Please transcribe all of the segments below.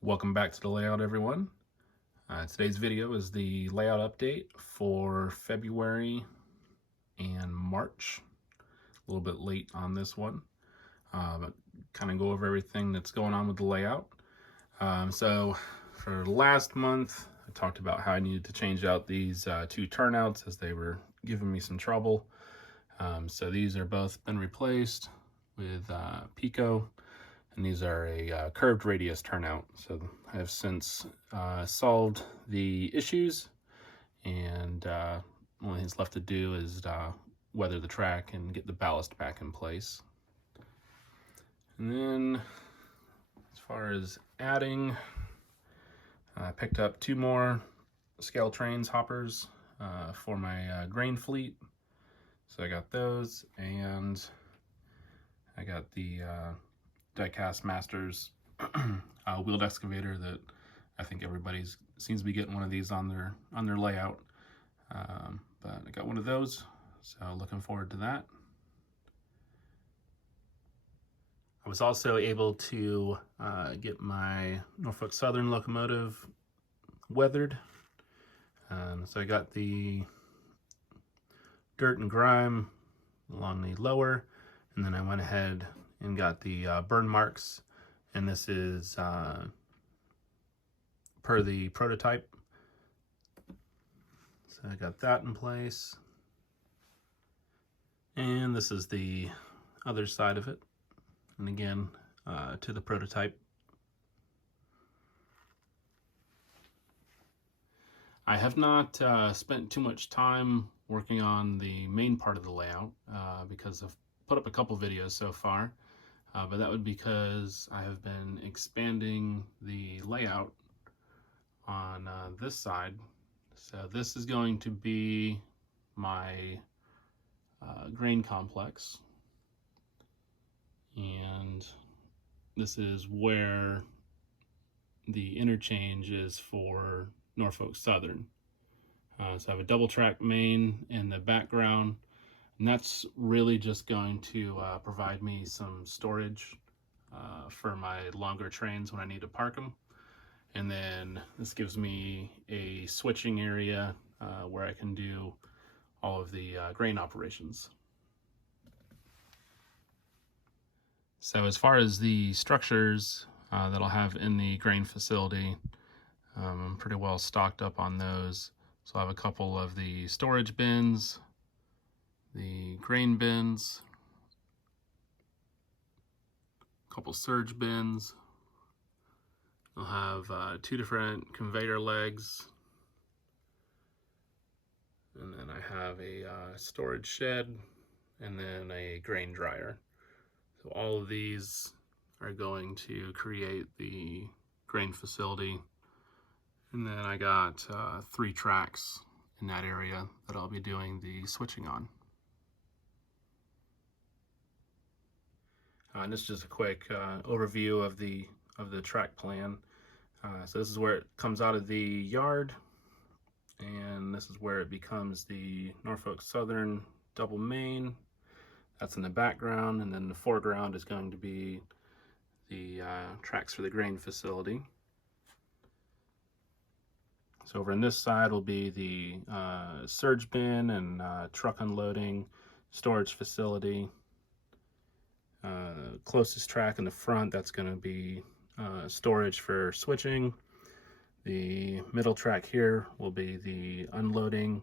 Welcome back to the layout, everyone. Today's video is the layout update for February and March. A little bit late on this one, but kind of go over everything that's going on with the layout. So for last month, I talked about how I needed to change out these two turnouts as they were giving me some trouble. So these are both been replaced with Pico. And these are a curved radius turnout. So I have since solved the issues, and only thing's left to do is weather the track and get the ballast back in place. And then as far as adding, I picked up two more scale trains hoppers for my grain fleet. So I got those, and I got the Diecast Masters wheeled excavator that I think everybody seems to be getting one of these on their layout. But I got one of those, so looking forward to that. I was also able to get my Norfolk Southern locomotive weathered. So I got the dirt and grime along the lower, and then I went ahead and got the burn marks, and this is per the prototype. So I got that in place, and this is the other side of it, and again to the prototype. I have not spent too much time working on the main part of the layout because I've put up a couple videos so far. But that would be because I have been expanding the layout on this side. So this is going to be my grain complex, and this is where the interchange is for Norfolk Southern. So I have a double track main in the background, and that's really just going to provide me some storage for my longer trains when I need to park them. And then this gives me a switching area where I can do all of the grain operations. So as far as the structures that I'll have in the grain facility, I'm pretty well stocked up on those. So I have a couple of the storage bins, the grain bins, a couple surge bins. I'll have two different conveyor legs, and then I have a storage shed, and then a grain dryer. So all of these are going to create the grain facility. And then I got 3 tracks in that area that I'll be doing the switching on. And this is just a quick overview of the track plan. So this is where it comes out of the yard, and this is where it becomes the Norfolk Southern double main. That's in the background, and then the foreground is going to be the tracks for the grain facility. So over on this side will be the surge bin and truck unloading storage facility. Closest track in the front, that's going to be storage for switching. The middle track here will be the unloading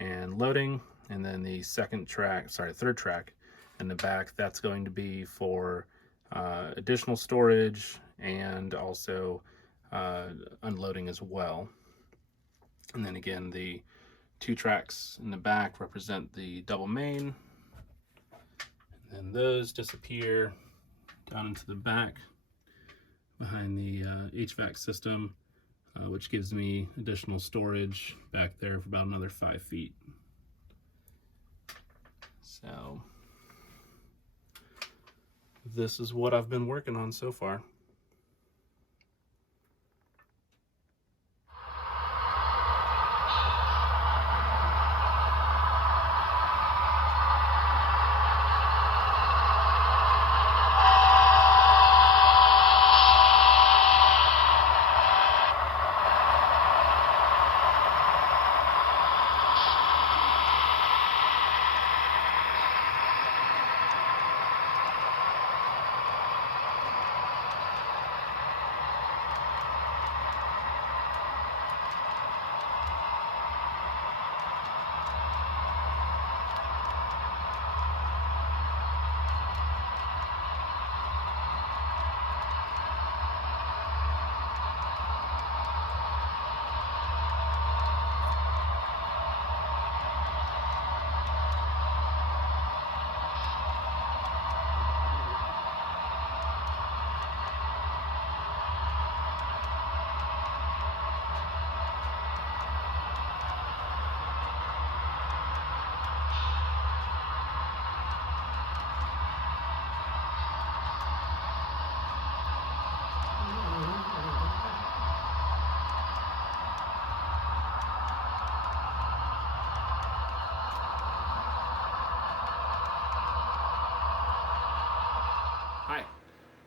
and loading, and then the third track in the back, that's going to be for additional storage and also unloading as well. And then again, the 2 tracks in the back represent the double main, and then those disappear down into the back behind the HVAC system, which gives me additional storage back there for about another 5 feet. So this is what I've been working on so far.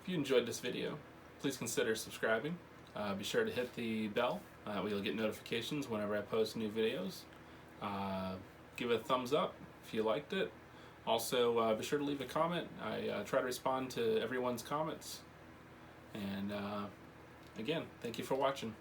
If you enjoyed this video, please consider subscribing. Be sure to hit the bell where you'll get notifications whenever I post new videos. Give it a thumbs up if you liked it. Also, be sure to leave a comment. I try to respond to everyone's comments. And again, thank you for watching.